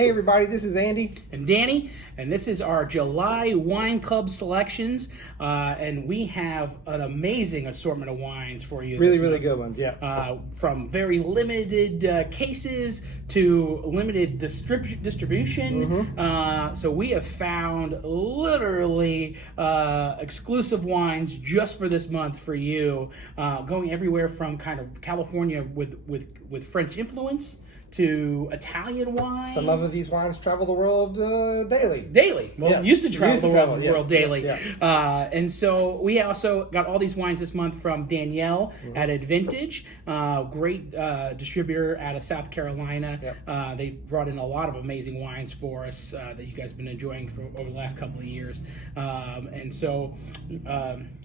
Hey everybody, this is Andy and Danny, and this is our July Wine Club selections, and we have an amazing assortment of wines for you. Really good ones, yeah. From very limited cases to limited distribution. So we have found literally exclusive wines just for this month for you, going everywhere from kind of California with French influence to Italian wines. Some of these wines travel the world daily. Well, yes. Used to travel the world yes. daily. Yeah. And so we also got all these wines this month from Danielle at Advintage, great distributor out of South Carolina. Yep. They brought in a lot of amazing wines for us that you guys have been enjoying for over the last couple of years. And so,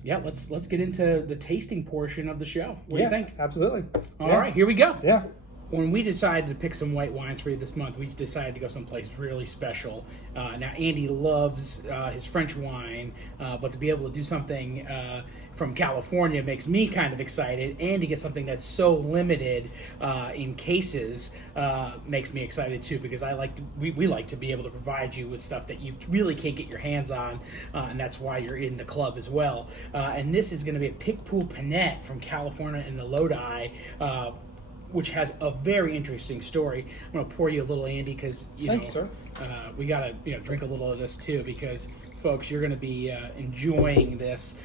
let's get into the tasting portion of the show. What do you think? Absolutely. All right, here we go. Yeah. When we decided to pick some white wines for you this month, we decided to go someplace really special. Now, Andy loves his French wine, but to be able to do something from California makes me kind of excited. And to get something that's so limited in cases makes me excited too, because we like to be able to provide you with stuff that you really can't get your hands on, and that's why you're in the club as well. And this is going to be a Picpoul Pinot from California in the Lodi, which has a very interesting story. I'm going to pour you a little, Andy, because Thank you, sir. We got to drink a little of this too, because folks, you're going to be enjoying this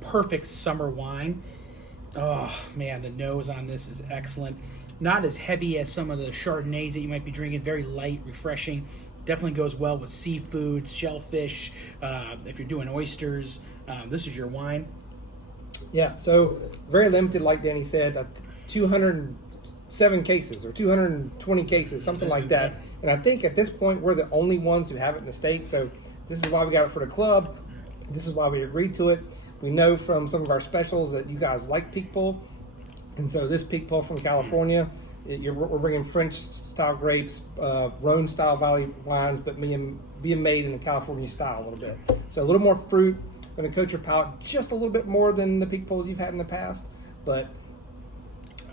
perfect summer wine. Oh man, the nose on this is excellent. Not as heavy as some of the Chardonnays that you might be drinking. Very light, refreshing. Definitely goes well with seafood, shellfish. If you're doing oysters, this is your wine. Yeah. So very limited, like Danny said. 207 cases or 220 cases, something like that. And I think at this point we're the only ones who have it in the state. So this is why we got it for the club. This is why we agreed to it. We know from some of our specials that you guys like Picpoul, and so this Picpoul from California, we're bringing French style grapes, Rhone style valley wines, but being made in the California style a little bit. So a little more fruit, going to coat your palate just a little bit more than the Picpouls you've had in the past, but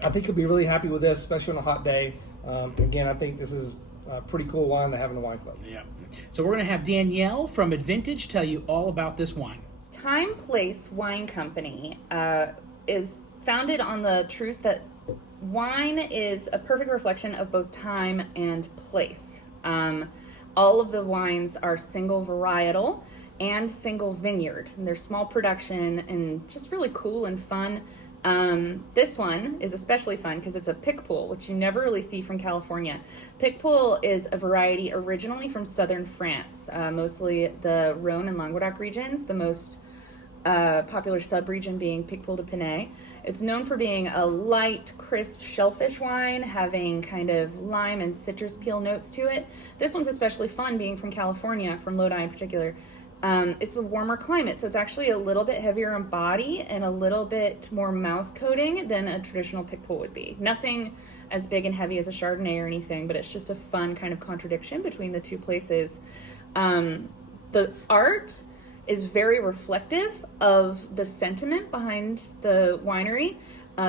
I think you'll be really happy with this, especially on a hot day. Again, I think this is a pretty cool wine to have in the wine club. Yeah. So we're going to have Danielle from Advintage tell you all about this wine. Time Place Wine Company is founded on the truth that wine is a perfect reflection of both time and place. All of the wines are single varietal and single vineyard, and they're small production and just really cool and fun. This one is especially fun because it's a Picpoul, which you never really see from California. Picpoul is a variety originally from southern France, mostly the Rhone and Languedoc regions, the most popular sub-region being Picpoul de Pinet. It's known for being a light, crisp shellfish wine, having kind of lime and citrus peel notes to it. This one's especially fun being from California, from Lodi in particular. It's a warmer climate, so it's actually a little bit heavier in body and a little bit more mouth coating than a traditional Picpoul would be. Nothing as big and heavy as a Chardonnay or anything, but it's just a fun kind of contradiction between the two places. The art is very reflective of the sentiment behind the winery.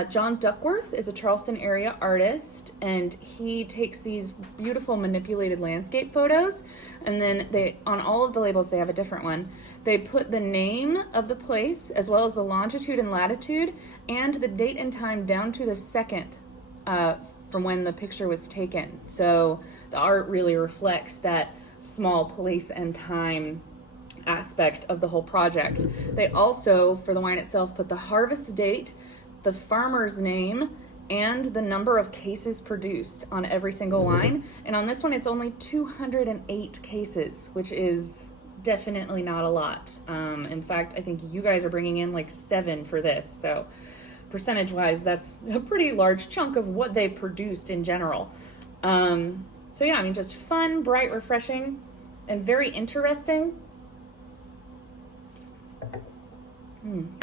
John Duckworth is a Charleston area artist, and he takes these beautiful manipulated landscape photos, and then on all of the labels they have a different one. They put the name of the place as well as the longitude and latitude and the date and time down to the second from when the picture was taken. So the art really reflects that small place and time aspect of the whole project. They also, for the wine itself, put the harvest date, the farmer's name, and the number of cases produced on every single wine. And on this one, it's only 208 cases, which is definitely not a lot. In fact, I think you guys are bringing in like 7 for this. So percentage-wise, that's a pretty large chunk of what they produced in general. So yeah, I mean, just fun, bright, refreshing, and very interesting.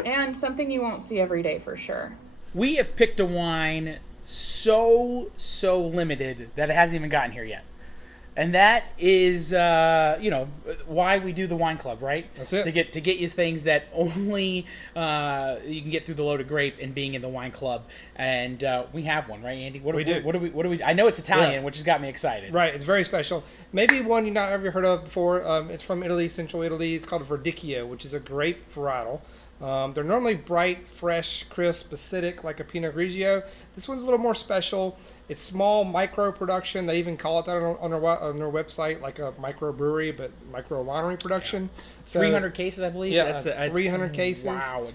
And something you won't see every day for sure. We have picked a wine so limited that it hasn't even gotten here yet. And that is, why we do the wine club, right? That's it. To get you things that only you can get through the Loaded Grape and being in the wine club. And we have one, right, Andy? What do we? I know it's Italian, which has got me excited. Right, it's very special. Maybe one you've not ever heard of before. It's from Italy, central Italy. It's called Verdicchio, which is a grape varietal. They're normally bright, fresh, crisp, acidic, like a Pinot Grigio. This one's a little more special. It's small micro production. They even call it that on their website, like a micro brewery, but micro winery production. So, 300 cases, I believe. Yeah, 300 cases. Wow,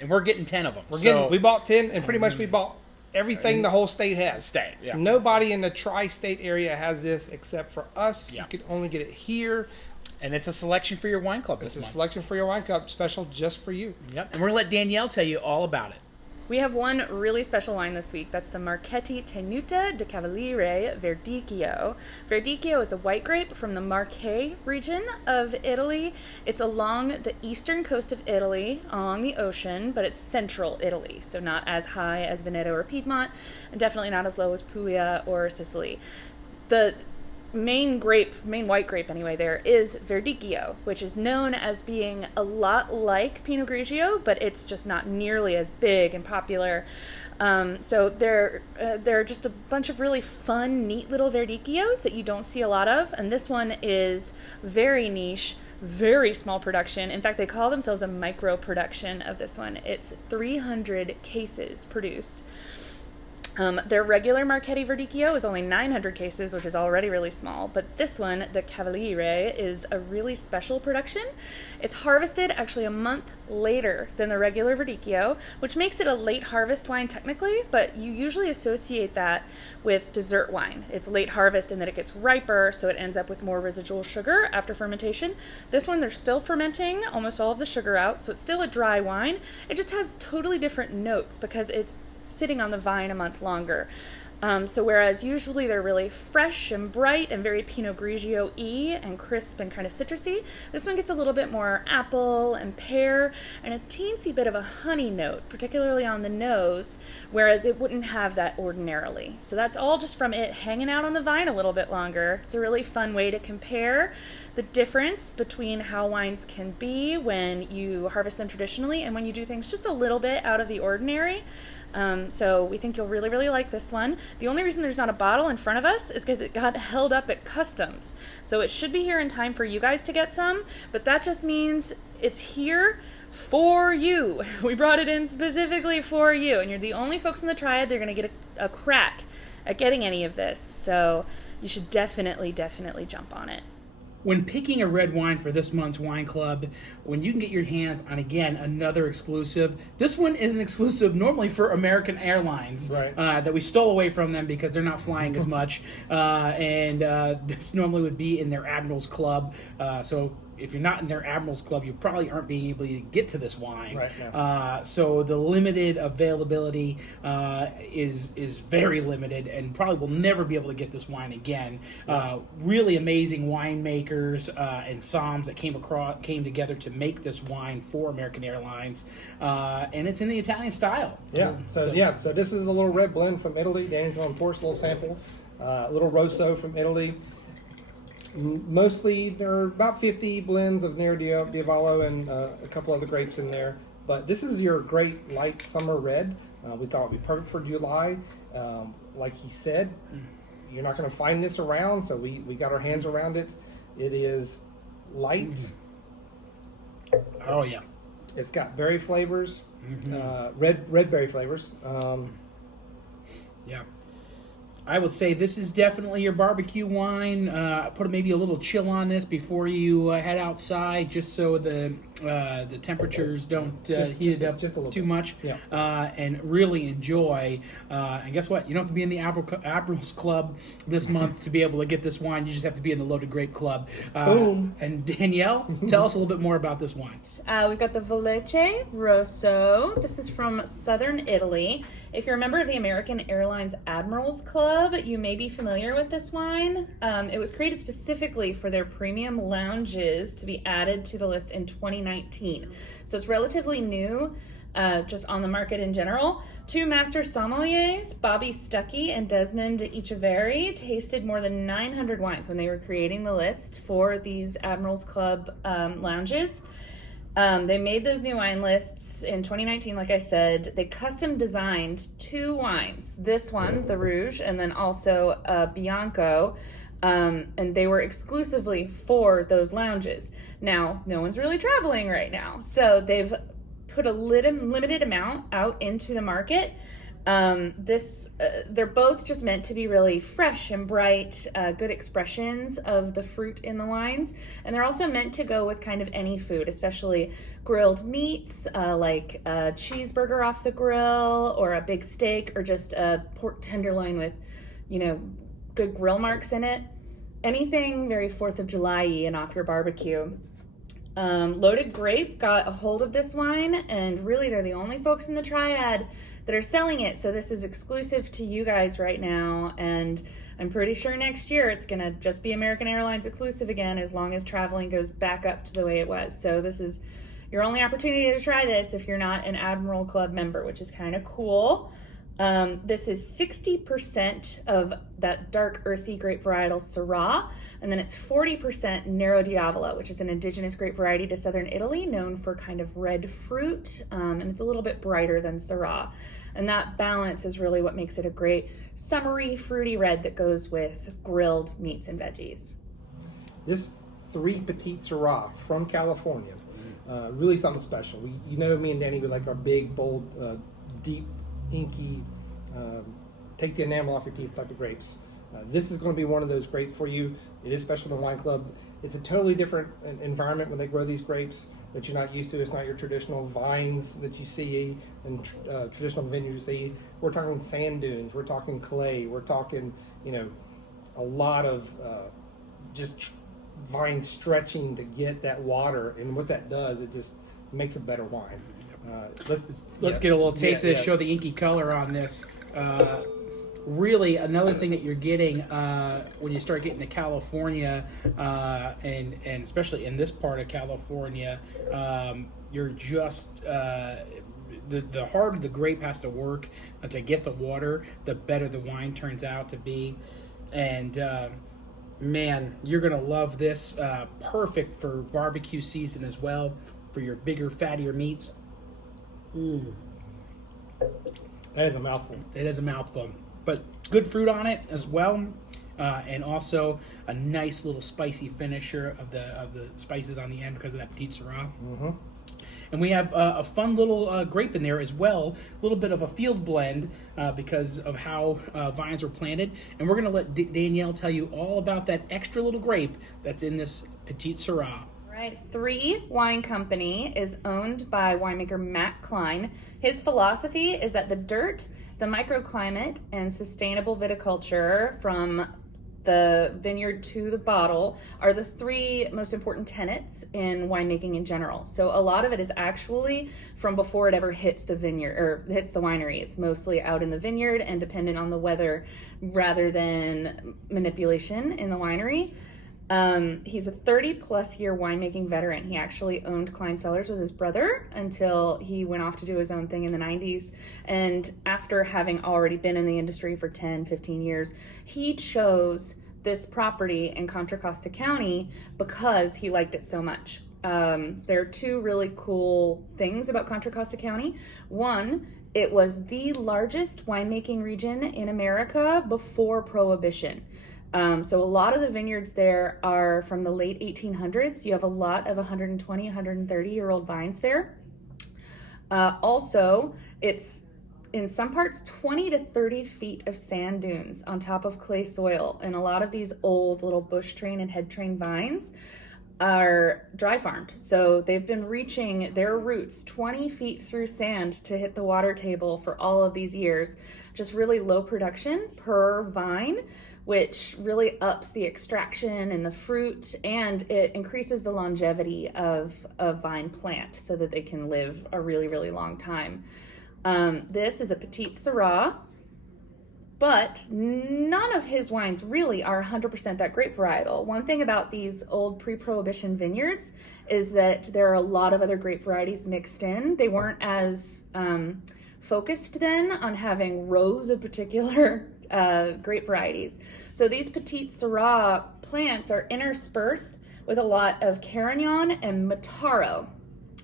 and we're getting 10 of them. We bought 10, and pretty much we bought everything the whole state has. Yeah. Nobody in the tri-state area has this except for us. Yeah. You can only get it here. And it's a selection for your wine club this month. It's a selection for your wine club, special just for you. Yep. And we're going to let Danielle tell you all about it. We have one really special wine this week. That's the Marchetti Tenuta di Cavaliere Verdicchio. Verdicchio is a white grape from the Marche region of Italy. It's along the eastern coast of Italy, along the ocean, but it's central Italy, so not as high as Veneto or Piedmont, and definitely not as low as Puglia or Sicily. The main white grape anyway, there is Verdicchio, which is known as being a lot like Pinot Grigio, but it's just not nearly as big and popular. So they're just a bunch of really fun, neat little Verdicchios that you don't see a lot of, and this one is very niche, very small production. In fact, they call themselves a micro production of this one. It's 300 cases produced. Their regular Marchetti Verdicchio is only 900 cases, which is already really small, but this one, the Cavaliere, is a really special production. It's harvested actually a month later than the regular Verdicchio, which makes it a late harvest wine technically, but you usually associate that with dessert wine. It's late harvest and then it gets riper, so it ends up with more residual sugar after fermentation. This one, they're still fermenting almost all of the sugar out, so it's still a dry wine. It just has totally different notes because it's sitting on the vine a month longer. So whereas usually they're really fresh and bright and very Pinot Grigio-y and crisp and kind of citrusy, this one gets a little bit more apple and pear and a teensy bit of a honey note, particularly on the nose, whereas it wouldn't have that ordinarily. So that's all just from it hanging out on the vine a little bit longer. It's a really fun way to compare the difference between how wines can be when you harvest them traditionally and when you do things just a little bit out of the ordinary. So we think you'll really, really like this one. The only reason there's not a bottle in front of us is because it got held up at customs. So it should be here in time for you guys to get some, but that just means it's here for you. We brought it in specifically for you, and you're the only folks in the triad that are going to get a crack at getting any of this. So you should definitely, definitely jump on it. When picking a red wine for this month's wine club, when you can get your hands on, again, another exclusive, this one is an exclusive normally for American Airlines, right. That we stole away from them because they're not flying as much, and this normally would be in their Admirals Club, so if you're not in their Admirals Club, you probably aren't being able to get to this wine. Right, no. So the limited availability is very limited, and probably will never be able to get this wine again. Really amazing winemakers and somms that came together to make this wine for American Airlines, and it's in the Italian style. Yeah. So this is a little red blend from Italy. Danny's going to pour us a little sample. A little Rosso from Italy. Mostly, there are about 50 blends of Nero Diavolo and a couple other grapes in there. But this is your great light summer red. We thought it would be perfect for July. Like he said, you're not going to find this around, so we got our hands around it. It is light. Oh, yeah. It's got berry flavors, red berry flavors. Yeah. I would say this is definitely your barbecue wine. Put maybe a little chill on this before you head outside, just so the temperatures don't heat it up just a little too bit. much. Yeah. And really enjoy. And guess what? You don't have to be in the Admirals Club this month to be able to get this wine. You just have to be in the Loaded Grape Club. Boom. And Danielle, tell us a little bit more about this wine. We've got the Volece Rosso. This is from southern Italy. If you're a member of the American Airlines Admirals Club, you may be familiar with this wine. It was created specifically for their premium lounges to be added to the list in 2019. So it's relatively new. just on the market in general. Two master sommeliers, Bobby Stuckey and Desmond Echeverry, tasted more than 900 wines when they were creating the list for these Admirals Club lounges. They made those new wine lists in 2019, like I said. They custom designed 2 wines. This one, the Rouge, and then also Bianco. And they were exclusively for those lounges. Now, no one's really traveling right now. So they've put a limited amount out into the market. They're both just meant to be really fresh and bright, good expressions of the fruit in the wines. And they're also meant to go with kind of any food, especially grilled meats, like a cheeseburger off the grill, or a big steak, or just a pork tenderloin with, good grill marks in it. Anything very 4th of July-y and off your barbecue. Loaded Grape got a hold of this wine, and really they're the only folks in the Triad that are selling it, so this is exclusive to you guys right now, and I'm pretty sure next year it's gonna just be American Airlines exclusive again, as long as traveling goes back up to the way it was. So this is your only opportunity to try this if you're not an Admiral Club member, which is kind of cool. This is 60% of that dark earthy grape varietal Syrah, and then it's 40% Nero Diavolo, which is an indigenous grape variety to southern Italy, known for kind of red fruit, and it's a little bit brighter than Syrah. And that balance is really what makes it a great summery, fruity red that goes with grilled meats and veggies. This 3 Petite Syrah from California, really something special. Me and Danny, we like our big, bold, deep, inky, take the enamel off your teeth type of grapes. This is going to be one of those grapes for you. It is special in the wine club. It's a totally different environment when they grow these grapes that you're not used to. It's not your traditional vines that you see and traditional vineyards you see. We're talking sand dunes. We're talking clay. We're talking, a lot of vines stretching to get that water. And what that does, it just makes a better wine. Let's get a little taste of this, show the inky color on this. Really, another thing that you're getting when you start getting to California, and especially in this part of California, you're just the harder the grape has to work to get the water, the better the wine turns out to be. And man, you're gonna love this. Perfect for barbecue season as well, for your bigger, fattier meats. That is a mouthful. It is a mouthful, but good fruit on it as well, and also a nice little spicy finisher of the spices on the end because of that Petite Syrah. Mm-hmm. And we have a fun little grape in there as well, a little bit of a field blend because of how vines were planted. And we're going to let Danielle tell you all about that extra little grape that's in this Petite Syrah. Right, 3 Wine Company is owned by winemaker Matt Klein. His philosophy is that the dirt, the microclimate, and sustainable viticulture from the vineyard to the bottle are the 3 most important tenets in winemaking in general. So a lot of it is actually from before it ever hits the vineyard or hits the winery. It's mostly out in the vineyard and dependent on the weather rather than manipulation in the winery. He's a 30-plus year winemaking veteran. He actually owned Klein Cellars with his brother until he went off to do his own thing in the 90s. And after having already been in the industry for 10, 15 years, he chose this property in Contra Costa County because he liked it so much. There are 2 really cool things about Contra Costa County. One, it was the largest winemaking region in America before Prohibition. So a lot of the vineyards there are from the late 1800s. You have a lot of 120, 130-year-old vines there. Also, it's in some parts 20 to 30 feet of sand dunes on top of clay soil. And a lot of these old little bush train and head train vines are dry farmed. So they've been reaching their roots 20 feet through sand to hit the water table for all of these years. Just really low production per vine, which really ups the extraction and the fruit, and it increases the longevity of a vine plant so that they can live a really, really long time. This is a Petite Syrah. But none of his wines really are 100% that grape varietal. One thing about these old pre-Prohibition vineyards is that there are a lot of other grape varieties mixed in. They weren't as focused then on having rows of particular grape varieties. So these Petite Syrah plants are interspersed with a lot of Carignan and Mataro.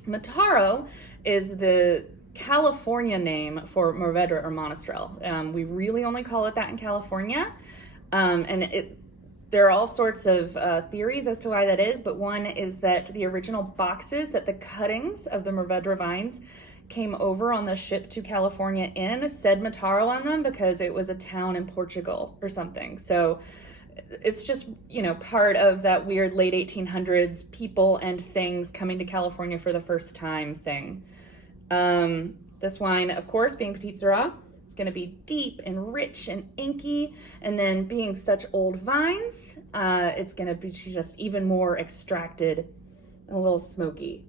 Mataro is the California name for Mourvedre or Monastrell. We really only call it that in California. There are all sorts of theories as to why that is, but one is that the original boxes that the cuttings of the Mourvedre vines came over on the ship to California in said Mataro on them because it was a town in Portugal or something. So it's just, part of that weird late 1800s people and things coming to California for the first time thing. This wine, of course, being Petite Syrah, it's going to be deep and rich and inky, and then being such old vines, it's going to be just even more extracted and a little smoky.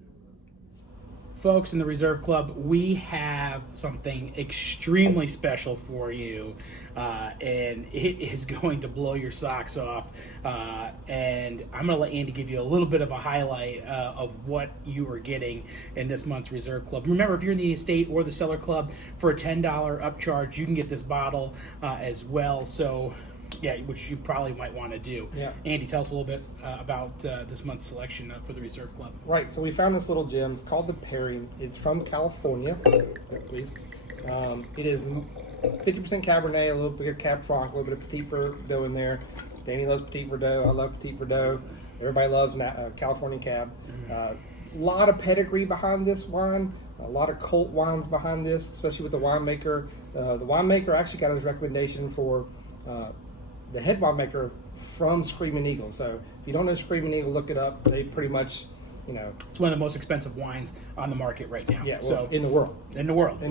Folks in the Reserve Club, we have something extremely special for you, and it is going to blow your socks off. And I'm going to let Andy give you a little bit of a highlight of what you are getting in this month's Reserve Club. Remember, if you're in the estate or the Cellar Club, for a $10 upcharge, you can get this bottle as well. So, yeah, which you probably might want to do. Yeah. Andy, tell us a little bit about this month's selection for the Reserve Club. Right, so we found this little gem. It's called the Pairing. It's from California. Please. It is 50% Cabernet, a little bit of Cab Franc, a little bit of Petit Verdot in there. Danny loves Petit Verdot. I love Petit Verdot. Everybody loves California Cab. A lot of pedigree behind this wine. A lot of cult wines behind this, especially with the winemaker. The winemaker actually got his recommendation for the head winemaker from Screaming Eagle. So if you don't know Screaming Eagle, look it up. They pretty much, it's one of the most expensive wines on the market right now. Yeah, well, so in the world.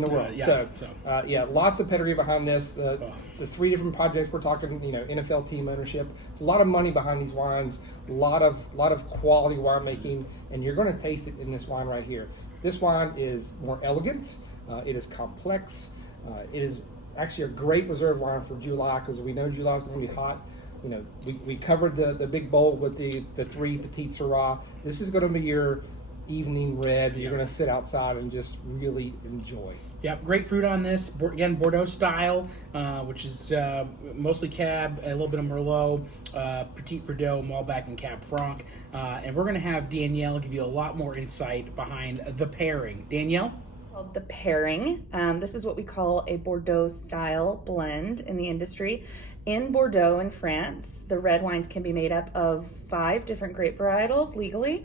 Yeah. Lots of pedigree behind this. The 3 different projects we're talking, NFL team ownership. It's a lot of money behind these wines. A lot of quality winemaking, and you're going to taste it in this wine right here. This wine is more elegant. It is complex. It is actually a great reserve wine for July because we know July is going to be hot. We covered the big bowl with the 3 Petite Syrah. This is going to be your evening red. You're going to sit outside and just really enjoy. Yep, great fruit on this. Again, Bordeaux style, which is mostly Cab, a little bit of Merlot, Petit Verdot, Malbec, and Cab Franc. And we're going to have Danielle give you a lot more insight behind the pairing. Danielle? Called the Pairing. This is what we call a Bordeaux style blend in the industry. In Bordeaux in France, the red wines can be made up of 5 different grape varietals legally.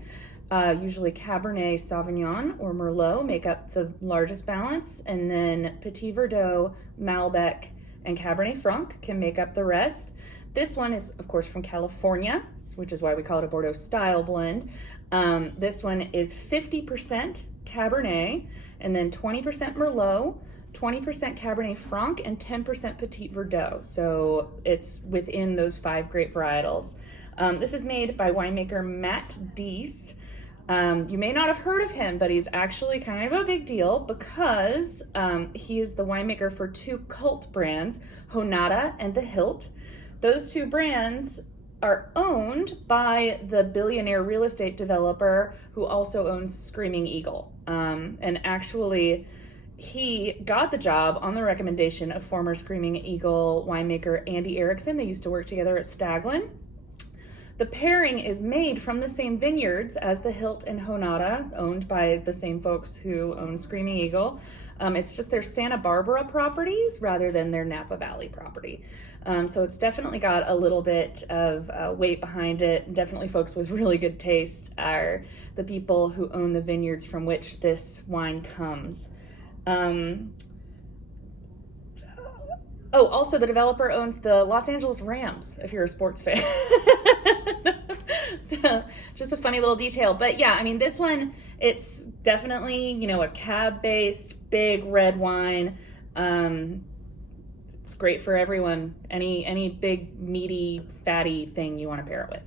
Usually Cabernet Sauvignon or Merlot make up the largest balance, and then Petit Verdot, Malbec, and Cabernet Franc can make up the rest. This one is, of course, from California, which is why we call it a Bordeaux style blend. This one is 50% Cabernet, and then 20% Merlot, 20% Cabernet Franc, and 10% Petit Verdot. So it's within those 5 grape varietals. This is made by winemaker Matt Deese. You may not have heard of him, but he's actually kind of a big deal because he is the winemaker for 2 cult brands, Honada and The Hilt. Those 2 brands are owned by the billionaire real estate developer who also owns Screaming Eagle. And actually, he got the job on the recommendation of former Screaming Eagle winemaker Andy Erickson. They used to work together at Staglin. The Pairing is made from the same vineyards as the Hilt and Honada, owned by the same folks who own Screaming Eagle. It's just their Santa Barbara properties rather than their Napa Valley property. So it's definitely got a little bit of weight behind it. Definitely folks with really good taste are the people who own the vineyards from which this wine comes. Also the developer owns the Los Angeles Rams, if you're a sports fan. So just a funny little detail. But yeah, I mean, this one, it's definitely, a Cab-based, big red wine. It's great for everyone. Any big, meaty, fatty thing you want to pair it with.